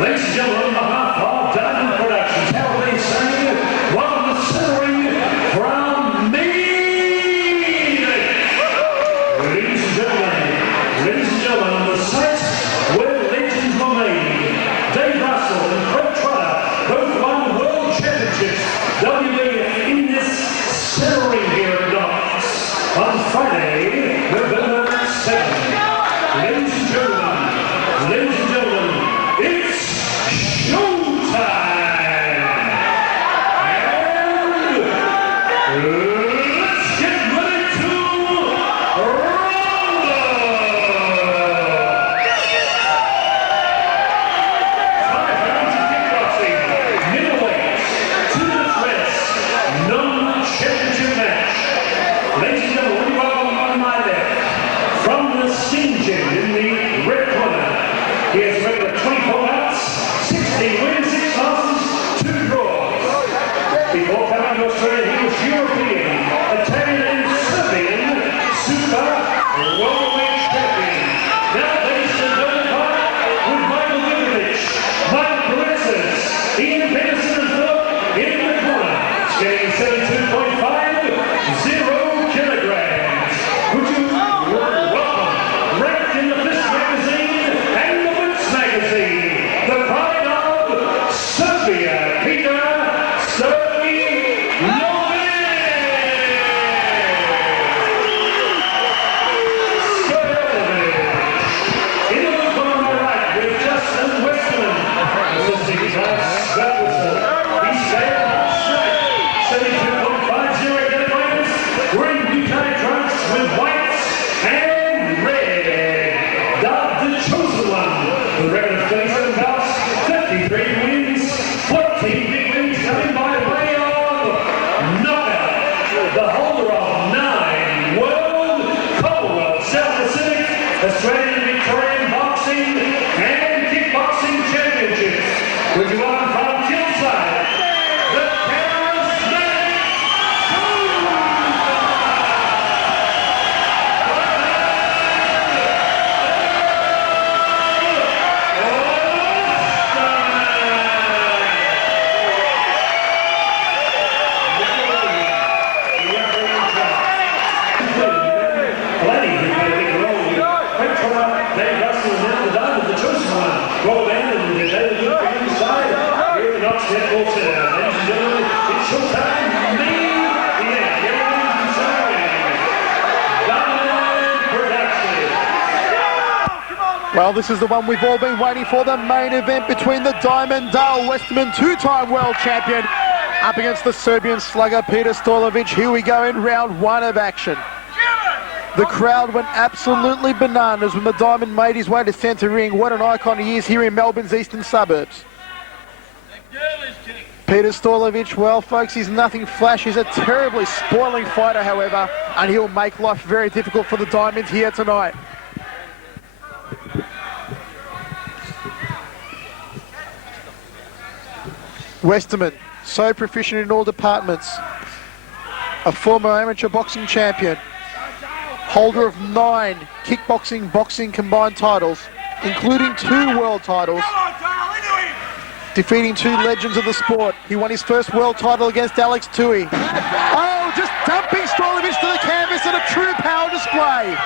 Ladies and gentlemen, on behalf of Diamond Productions, how are they saying? Welcome to Centering from me. Ladies and gentlemen, the site where legends were made. Dave Russell and Fred Trotter both won world championships. WB in this centering here at Knox on Friday, November 2nd. Ladies and gentlemen, it's showtime! And let's get ready to rumble! 5 rounds of kickboxing, middleweight, to the dress, non-championship match. Ladies and gentlemen, we welcome on my left, from the Singen in the red corner. He has a record of 24 bouts, 16 wins, 6 losses, 2 draws. Before coming to Australia, he was European, Italian and Serbian super welterweight champion. Now, ladies and gentlemen, with Michael Middleweight, Mike Perez's, Ian Peterson and Philip in the corner, skating 72.5, 0 kilograms. Would you welcome, ranked in the Fist magazine and the Wits magazine, the pride of Serbia, Peter Stoilovic. In the blue corner on my right, with Justin Westerman. Assisting his last he sailed straight, 72.50 kilograms, wearing Muay Thai trunks with whites and red. The chosen one, the record of 27 bouts, 53 wins, 14 big wins coming by way of knockout. The holder of 9 World, Commonwealth, South Pacific, Australian, Victorian boxing and kickboxing championships. Would you welcome from Kilside, the charismatic Dave Russell is now the diamond, the chosen one. Go down and the David Luke inside. Here at the Knox Netball Center. Ladies and gentlemen, it's showtime. Well, this is the one we've all been waiting for, the main event between the Diamond Dale Westerman, 2-time world champion, up against the Serbian slugger Peter Stoilovic. Here we go in round 1 of action. The crowd went absolutely bananas when the Diamond made his way to centre ring. What an icon he is here in Melbourne's eastern suburbs. Peter Stoilovic, well folks, he's nothing flash. He's a terribly spoiling fighter, however, and he'll make life very difficult for the Diamonds here tonight. Westerman, so proficient in all departments. A former amateur boxing champion. Holder of 9 kickboxing, boxing combined titles, including 2 world titles. Defeating 2 legends of the sport. He won his first world title against Alex Tui. Oh, just dumping Stoilovic to the canvas in a true power display.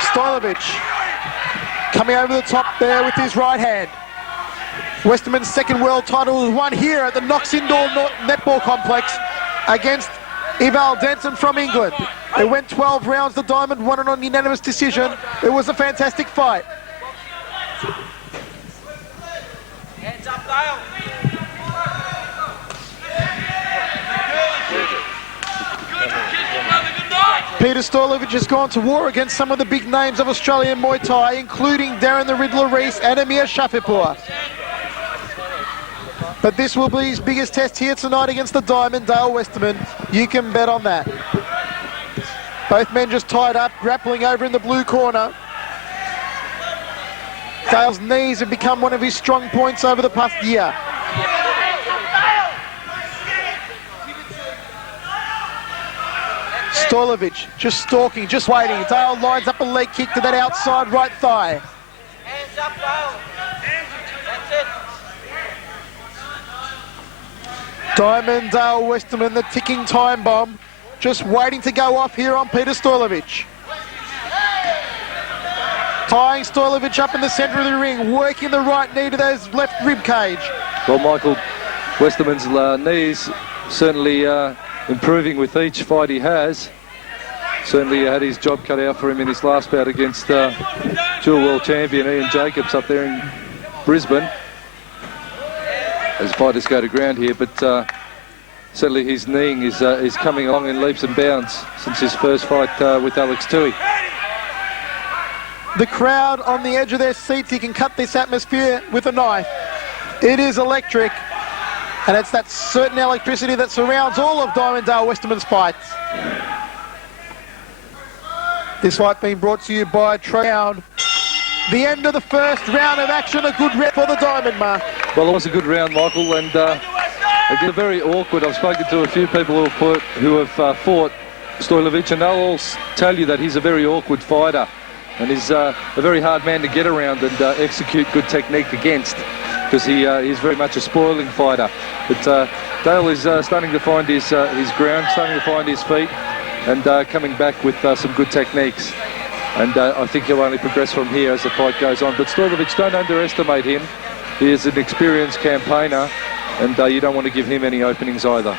Stoilovic coming over the top there with his right hand. Westerman's second world title was won here at the Knox Indoor Netball Complex against Eval Denson from England. It went 12 rounds. The Diamond won it on unanimous decision. It was a fantastic fight. Hands up, Dale. Peter Stoilovic has gone to war against some of the big names of Australian Muay Thai, including Darren the Riddler Reese and Amir Shafipur. But this will be his biggest test here tonight against the Diamond Dale Westerman. You can bet on that. Both men just tied up, grappling over in the blue corner. Dale's knees have become one of his strong points over the past year. Stoilovic just stalking, just waiting. Dale lines up a leg kick to that outside right thigh. Hands up, Dale. That's it. Diamond Dale Westerman, the ticking time bomb, just waiting to go off here on Peter Stoilovic. Tying Stoilovic up in the centre of the ring, working the right knee to those left rib cage. Well, Michael, Westerman's knees certainly improving with each fight he has. Certainly had his job cut out for him in his last bout against dual world champion Ian Jacobs up there in Brisbane. As fighters go to ground here, but certainly his kneeing is coming along in leaps and bounds since his first fight with Alex Tui. The crowd on the edge of their seats, he can cut this atmosphere with a knife. It is electric, and it's that certain electricity that surrounds all of Diamond Dale Westerman's fights. This fight being brought to you by Round. The end of the first round of action, a good rep for the Diamond mark. Well, it was a good round, Michael, and again, very awkward. I've spoken to a few people who have fought Stoilovic, and they'll all tell you that he's a very awkward fighter, and he's a very hard man to get around and execute good technique against, because he's very much a spoiling fighter. But Dale is starting to find his ground, starting to find his feet, and coming back with some good techniques. And I think he'll only progress from here as the fight goes on. But Stoilovic, don't underestimate him. He is an experienced campaigner, and you don't want to give him any openings either.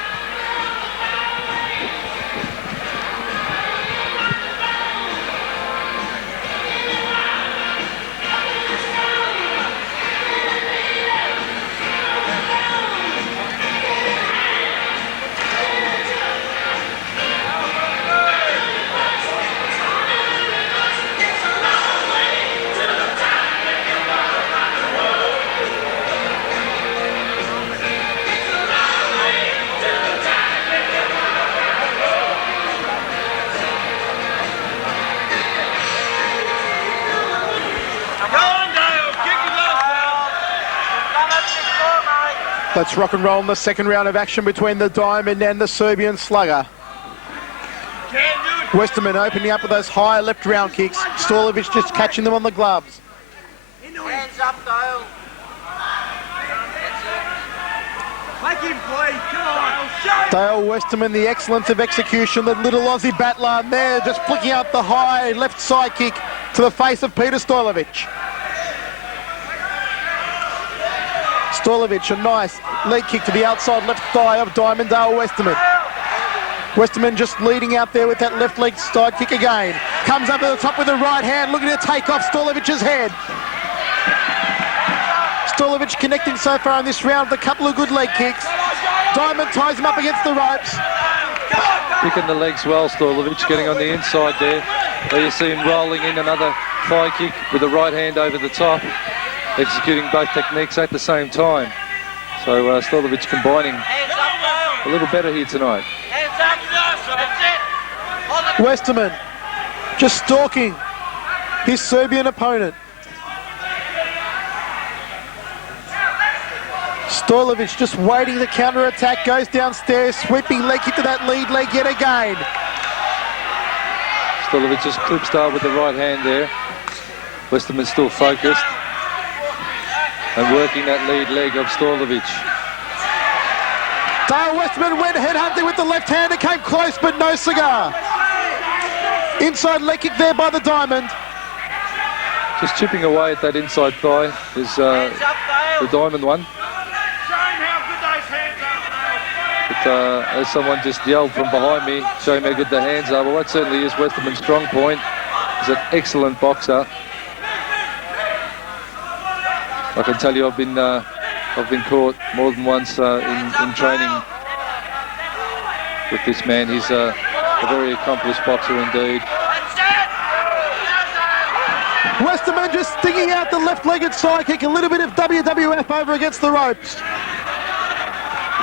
Let's rock and roll in the second round of action between the Diamond and the Serbian Slugger. Westerman opening up with those high left round kicks. Stoilovic just catching them on the gloves. Hands up, Dale. Make him play. Come on. Dale Westerman, the excellence of execution, the little Aussie battler there, just flicking out the high left side kick to the face of Peter Stoilovic. Stoilovic, a nice leg kick to the outside left thigh of Diamond Dale Westerman. Westerman just leading out there with that left leg side kick again. Comes up to the top with the right hand, looking to take off Stoilovic's head. Stoilovic connecting so far in this round with a couple of good leg kicks. Diamond ties him up against the ropes. Picking the legs well, Stoilovic, getting on the inside there. There you see him rolling in another thigh kick with the right hand over the top, executing both techniques at the same time. So Stoilovic combining a little better here tonight. Westerman just stalking his Serbian opponent. Stoilovic just waiting the counter-attack, goes downstairs, sweeping leg kick to that lead leg yet again. Stoilovic just clips Dale with the right hand there. Westerman still focused and working that lead leg of Stoilovic. Dale Westerman went headhunting with the left hand. It came close, but no cigar. Inside leg kick there by the Diamond. Just chipping away at that inside thigh is the Diamond one. But as someone just yelled from behind me, showing how good the hands are. Well, that certainly is Westerman's strong point. He's an excellent boxer. I can tell you, I've been caught more than once in training with this man. He's a very accomplished boxer indeed. Westerman just sticking out the left-legged side kick, a little bit of WWF over against the ropes.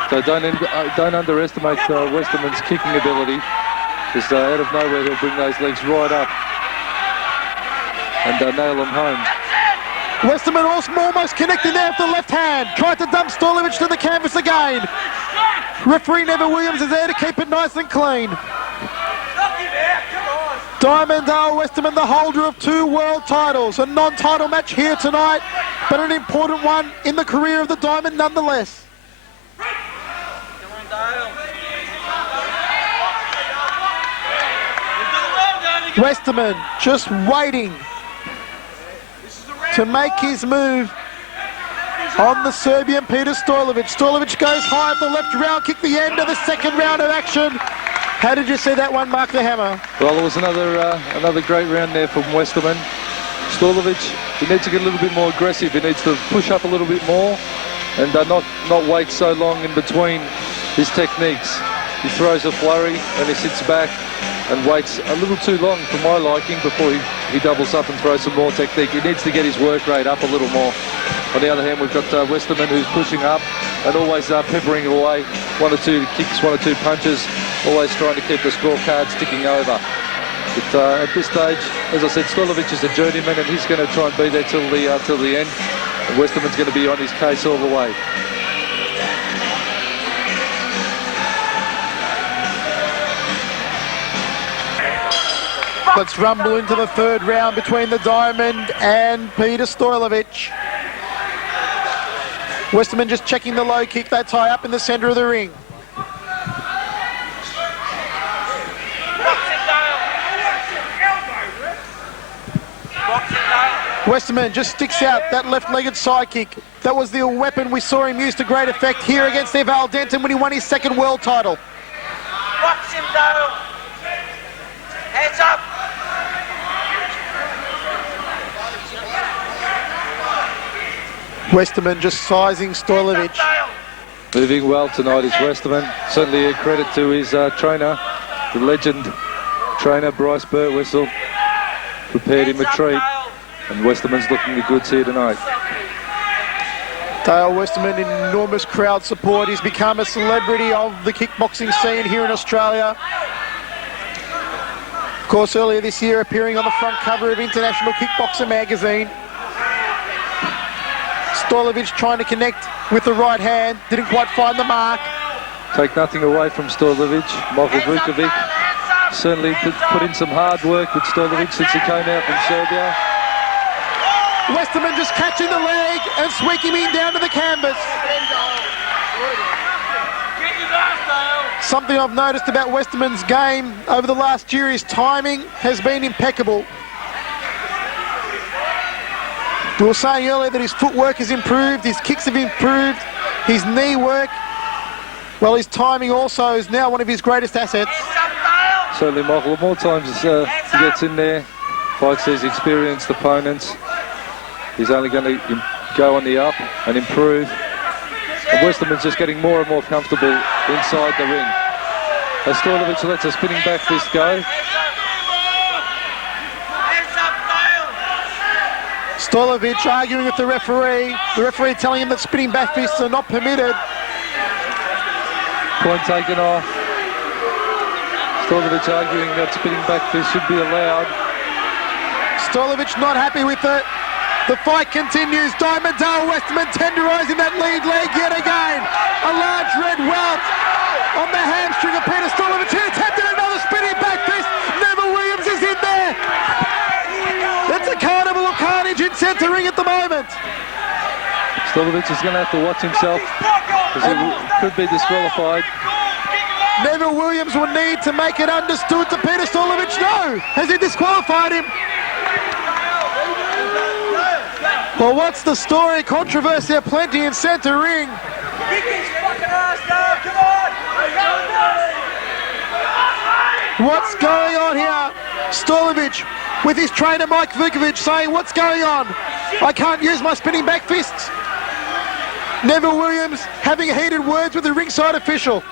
So don't underestimate Westerman's kicking ability, because out of nowhere he'll bring those legs right up and nail them home. Westerman almost connecting there with the left hand. Tried to dump Stoilovic to the canvas again. Referee Neville Williams is there to keep it nice and clean. Diamond Dale Westerman, the holder of 2 world titles. A non-title match here tonight, but an important one in the career of the Diamond nonetheless. Westerman just waiting to make his move on the Serbian Peter Stoilovic. Stoilovic goes high at the left round kick, the end of the second round of action. How did you see that one, Mark the Hammer? Well, it was another great round there from Westerman. Stoilovic, he needs to get a little bit more aggressive. He needs to push up a little bit more and not wait so long in between his techniques. He throws a flurry and he sits back and waits a little too long for my liking before he doubles up and throws some more technique. He needs to get his work rate up a little more. On the other hand, we've got Westerman, who's pushing up and always peppering away. 1 or 2 kicks, 1 or 2 punches, always trying to keep the scorecard ticking over. But at this stage, as I said, Stoilovic is a journeyman and he's going to try and be there till the end. And Westerman's going to be on his case all the way. Let's rumble into the third round between the Diamond and Peter Stoilovic. Westerman just checking the low kick. They tie up in the centre of the ring. Westerman just sticks out that left-legged side kick. That was the weapon we saw him use to great effect here against Eval Denton when he won his 2nd world title. Box him down. Heads up. Westerman just sizing Stoilovic. Moving well tonight is Westerman. Certainly a credit to his trainer, the legend trainer Bryce Burtwhistle. Prepared him a treat, and Westerman's looking the goods here tonight. Dale Westerman, enormous crowd support. He's become a celebrity of the kickboxing scene here in Australia. Of course, earlier this year appearing on the front cover of International Kickboxer magazine. Stoilovic trying to connect with the right hand, didn't quite find the mark. Take nothing away from Stoilovic. Michael Vukovic certainly put in some hard work with Stoilovic since he came out from Serbia. Westerman just catching the leg and sweeping him down to the canvas. Something I've noticed about Westerman's game over the last year, his timing has been impeccable. We were saying earlier that his footwork has improved, his kicks have improved, his knee work. Well, his timing also is now one of his greatest assets. Certainly, Michael, the more times he gets in there, fights these experienced opponents, he's only going to go on the up and improve. And Westerman's just getting more and more comfortable inside the ring. As Stoilovic lets a spinning back fist go. Stoilovic arguing with the referee telling him that spinning back fists are not permitted. Point taken off. Stoilovic arguing that spinning back fist should be allowed. Stoilovic not happy with it. The fight continues. Diamond Dale Westerman tenderising that lead leg yet again. A large red welt on the hamstring of Peter Stoilovic. He attempted another spinning back fist. Neville Williams is in there. It's a carnival of carnage in centre ring at the moment. Stoilovic is going to have to watch himself because he could be disqualified. Neville Williams will need to make it understood to Peter Stoilovic. No! Has he disqualified him? Well, what's the story? Controversy aplenty in centre ring. What's going on here? Stoilovic with his trainer Mike Vukovic saying, what's going on? I can't use my spinning back fists. Neville Williams having heated words with the ringside official.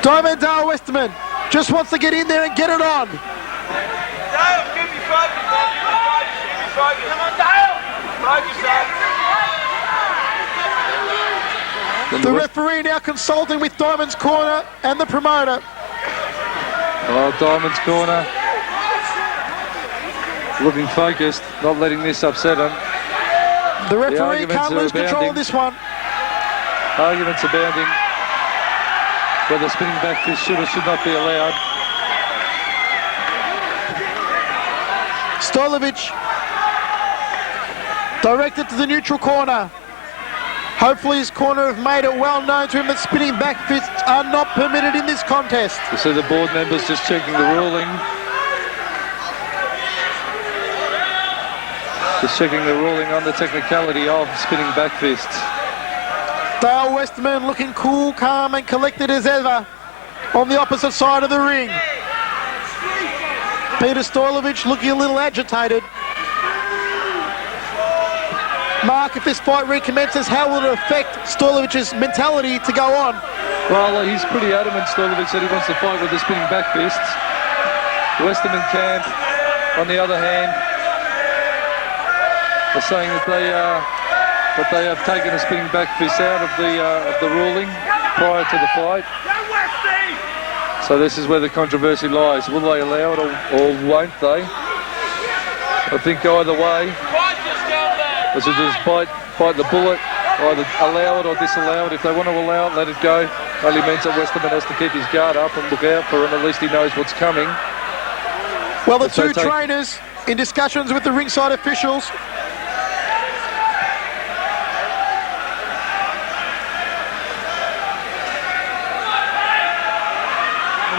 Diamond Dale Westerman just wants to get in there and get it on. The referee now consulting with Diamond's corner and the promoter. Oh, Diamond's corner. Looking focused, not letting this upset him. The referee can't lose control of this one. Arguments abounding. Whether spinning back fist should or should not be allowed. Stoilovic directed to the neutral corner. Hopefully his corner have made it well known to him that spinning back fists are not permitted in this contest. You see the board members just checking the ruling. Just checking the ruling on the technicality of spinning back fists. Dale Westerman looking cool, calm and collected as ever on the opposite side of the ring. Peter Stoilovic looking a little agitated. Mark, if this fight recommences, how will it affect Stoilovic's mentality to go on? Well, he's pretty adamant, Stoilovic, that he wants to fight with the spinning back fists. Westerman camp, on the other hand, are saying that they have taken the spinning back fist out of the ruling prior to the fight. So this is where the controversy lies. Will they allow it or won't they? I think either way, they should just bite the bullet, either allow it or disallow it. If they want to allow it, let it go. Only means that Westerman has to keep his guard up and look out for him. At least he knows what's coming. Well, the two trainers in discussions with the ringside officials.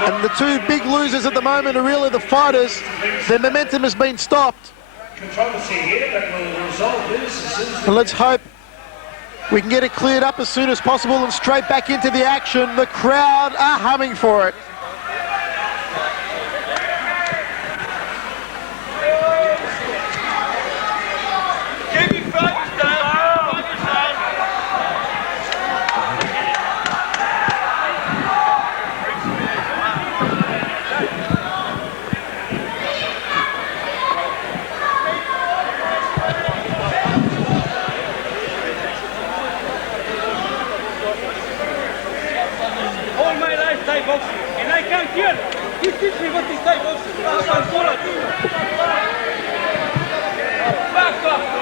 And the two big losers at the moment are really the fighters. Their momentum has been stopped. Controversy here that will resolve this as soon as And let's hope we can get it cleared up as soon as possible and straight back into the action. The crowd are humming for it. And I can't hear. You teach me what is Thai boxing. I can't follow you. Back off.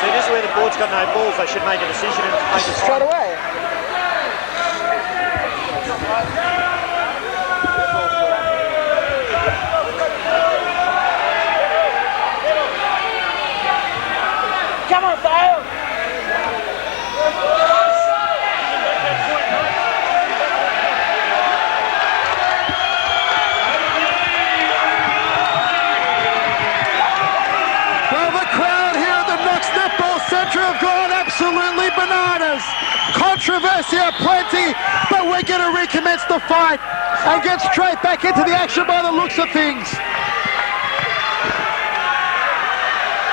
See, this is where the board's got no balls. They should make a decision and make it Straight away. Come on, Dale. Centre have gone absolutely bananas. Controversy aplenty, but we're going to recommence the fight and get straight back into the action by the looks of things.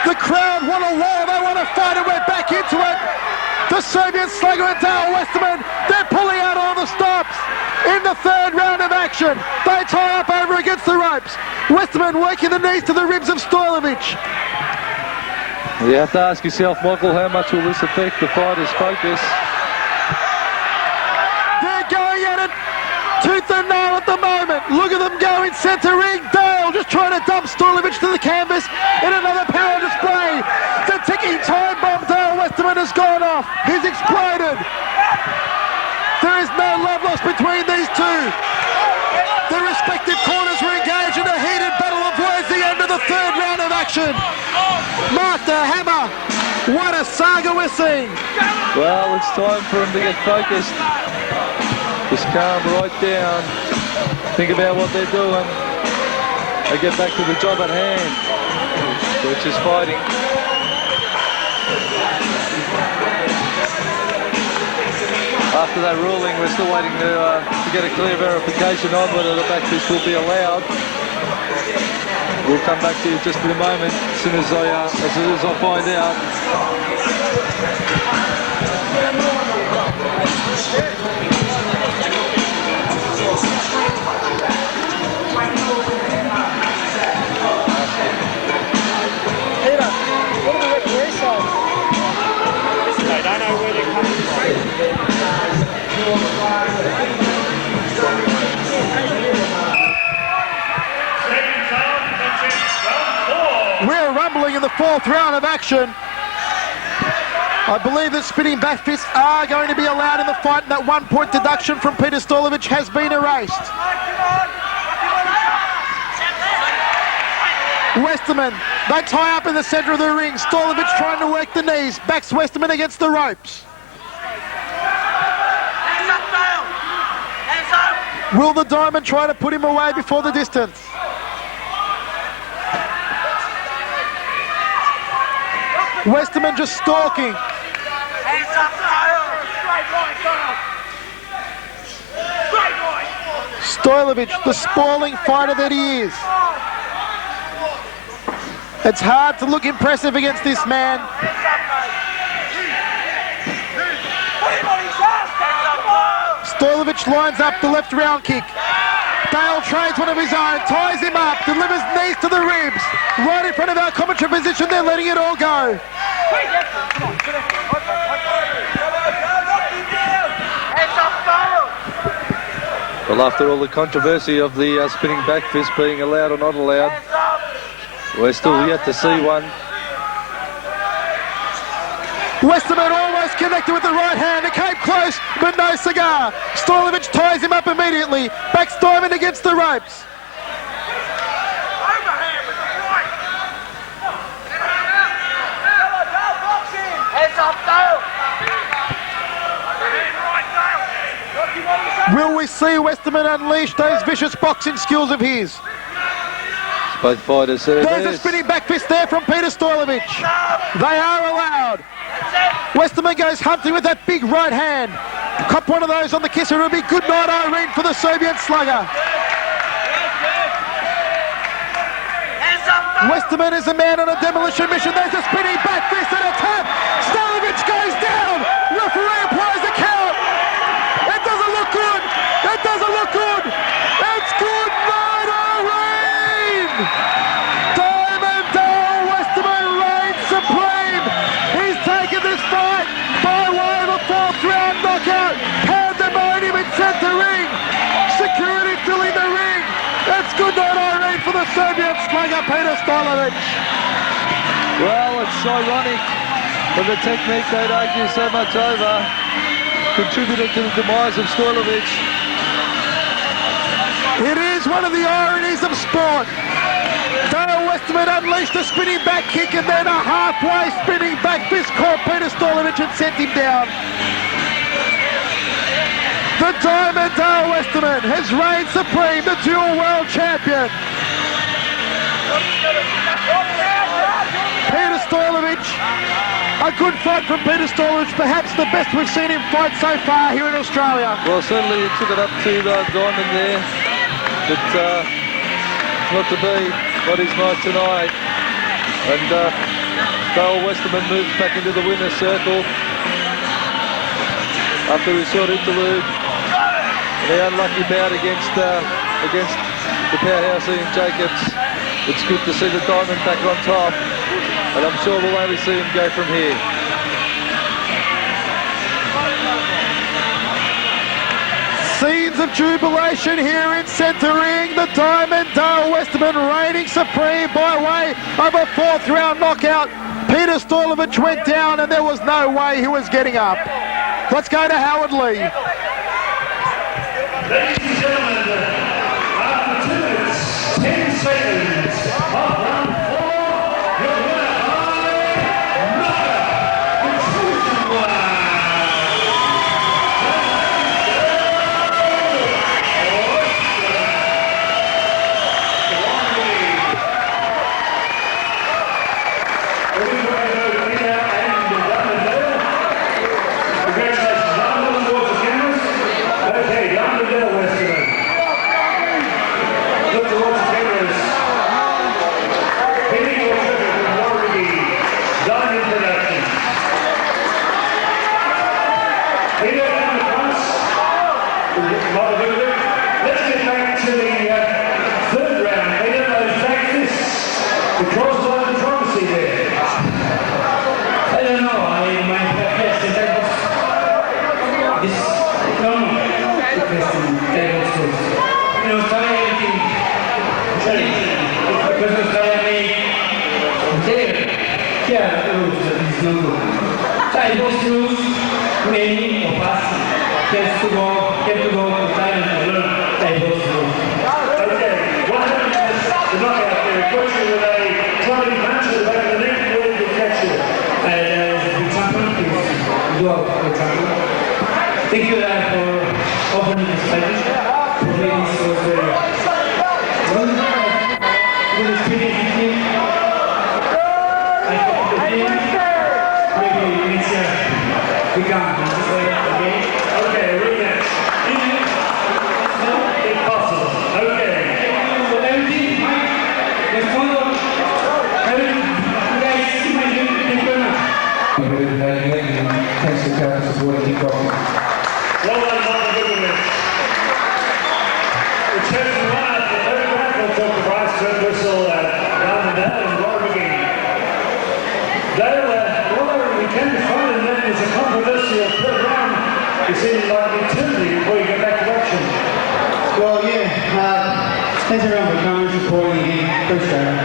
The crowd want a war, they want to fight, and we're back into it. The Serbian slugger and Dale Westerman, they're pulling out all the stops in the third round of action. They tie up over against the ropes. Westerman working the knees to the ribs of Stoilovic. You have to ask yourself, Michael, how much will this affect the fighter's focus? They're going at it tooth and nail at the moment. Look at them go in centre ring. Dale just trying to dump Stoilovic to the canvas in another power display. The ticking time bomb, Dale Westerman has gone off. He's exploded. There is no love lost between these two. Their respective corners were engaged in a heated battle of words. The end of the third round of action. Master Hammer, what a saga we're seeing. Well, it's time for him to get focused. Just calm right down. Think about what they're doing. They get back to the job at hand, which is fighting. After that ruling, we're still waiting to get a clear verification on whether the back fist will be allowed. We'll come back to you just in a moment, as soon as I find out. Peter, what are the referees saying? They don't know where they're coming We're rumbling in the fourth round of action. I believe that spinning back fists are going to be allowed in the fight, and that 1 point deduction from Peter Stoilovic has been erased. Westerman, they tie up in the centre of the ring. Stoilovic trying to work the knees. Backs Westerman against the ropes. Hands up, Dale! Hands up! Will the Diamond try to put him away before the distance? Westerman just stalking. Hands up, Dale! Straight line! Stoilovic, the sprawling fighter that he is. It's hard to look impressive against this man. Stoilovic lines up the left round kick. Dale trades one of his own, ties him up, delivers knees to the ribs. Right in front of our commentary position, they're letting it all go. Well, after all the controversy of the spinning back fist being allowed or not allowed, we're still yet to see one. Westerman almost connected with the right hand. It came close, but no cigar. Stoilovic ties him up immediately. Backs Diamond against the ropes. Hands up, Dale! Will we see Westerman unleash those vicious boxing skills of his? Both fighters there. There's a spinning back fist there from Peter Stoilovic. They are allowed. Westerman goes hunting with that big right hand. Cop one of those on the kisser. It'll be good night, Irene, for the Serbian slugger. Westerman is a man on a demolition mission. There's a spinning back fist and a tap. Stoilovic goes down. Referee applies a count. It doesn't look good. It doesn't look good. It's good night, Irene. Diamond Dale Westerman reigns supreme. He's taken this fight by way of a fourth round knockout. Pandemonium in centre ring. Security filling the ring. It's good night, Irene, for the Serbian slugger Peter Stoilovic. Well, it's ironic that the technique they'd argue so much over contributed to the demise of Stoilovic. It is one of the ironies of sport. Dale Westerman unleashed a spinning back kick and then a halfway spinning back fist caught Peter Stoilovic and sent him down. The Diamond Dale Westerman has reigned supreme, the dual world champion. Peter Stoilovic, a good fight from Peter Stoilovic, perhaps the best we've seen him fight so far here in Australia. Well, certainly he took it up to Diamond there, but not to be what his night tonight. And Dale Westerman moves back into the winner's circle after his short interlude. The unlucky bout against the powerhouse Ian Jacobs. It's good to see the Diamond back on top, and I'm sure we'll only see him go from here. Scenes of jubilation here in centre ring. The Diamond Dale Westerman reigning supreme by way of a fourth round knockout. Peter Stoilovic went down and there was no way he was getting up. Let's go to Howard Lee. Ladies and gentlemen, after 2 minutes, 10 seconds of round 4, your winner by knockout, decision round. Congratulations, round 1 towards the cameras. Okay, Diamond Dale Westerman. Because of controversy there. I don't know. My question that was this normal question that was try anything. Because of try there. Here rules that is no good. Try those rules. Many of us have to go to Thailand to learn Thai those rules. Okay, what happened is the knockout there? Puts you with a clubbing punch to the back of the neck. Where did it catch you? Thank you for opening this session. For me, this was very good. With the spirit of the team, I hope the team maybe next year we can again. Okay, rematch. Impossible. Okay. So everything, Mike, let's follow. You guys see my different. Thanks for supporting Kickboxing. Well done, Martin Goodwin. The chosen lineup, the third round will talk to Bryce, Kurt Whistle, Garmin Dale, and Laura McGee. Dale, although we can be fine, and then there's a controversial third round. You seem like eternity before you get back to action. Well, yeah, thanks everyone for coming, supporting again. Appreciate it.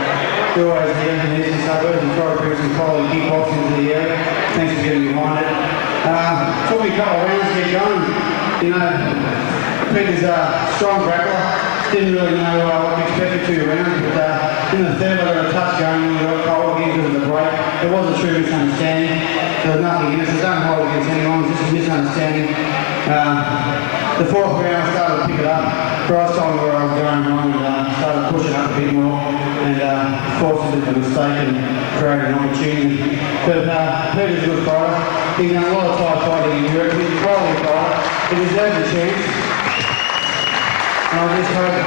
You're always here in the eastern suburbs and try to bring some quality kickboxing into the area. Thanks for getting behind it. Took me a couple of rounds to get going. You know, Peter's a strong grappler. Didn't really know what to expect for 2 rounds, but in the third I got a touch going when we got cold again because of the break. It was a true misunderstanding. There was nothing against it. Don't hold against anyone. It was just a misunderstanding. The fourth round I started to pick it up. Bryce told me where I was going wrong and started pushing up a bit more and forced a bit of a mistake and created an opportunity. But Peter's a good fighter. He's done a lot of Thai fighting in Europe. He's a quality fighter. He deserves a chance. And I just hope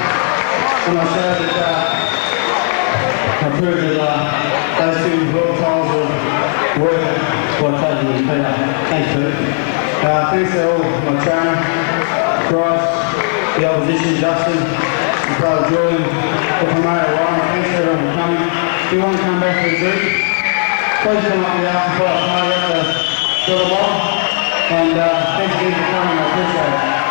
when I show that I prove that those 2 world titles are worth it by taking with Peter. Thanks, Peter. Thanks to all my trainer, Bryce, the opposition, Justin, my brother Jordan, the promoter Ryan. Thanks to everyone for coming. If you want to come back to the group, please come up here and put a party at the Billabong. And thanks again for coming. I appreciate it.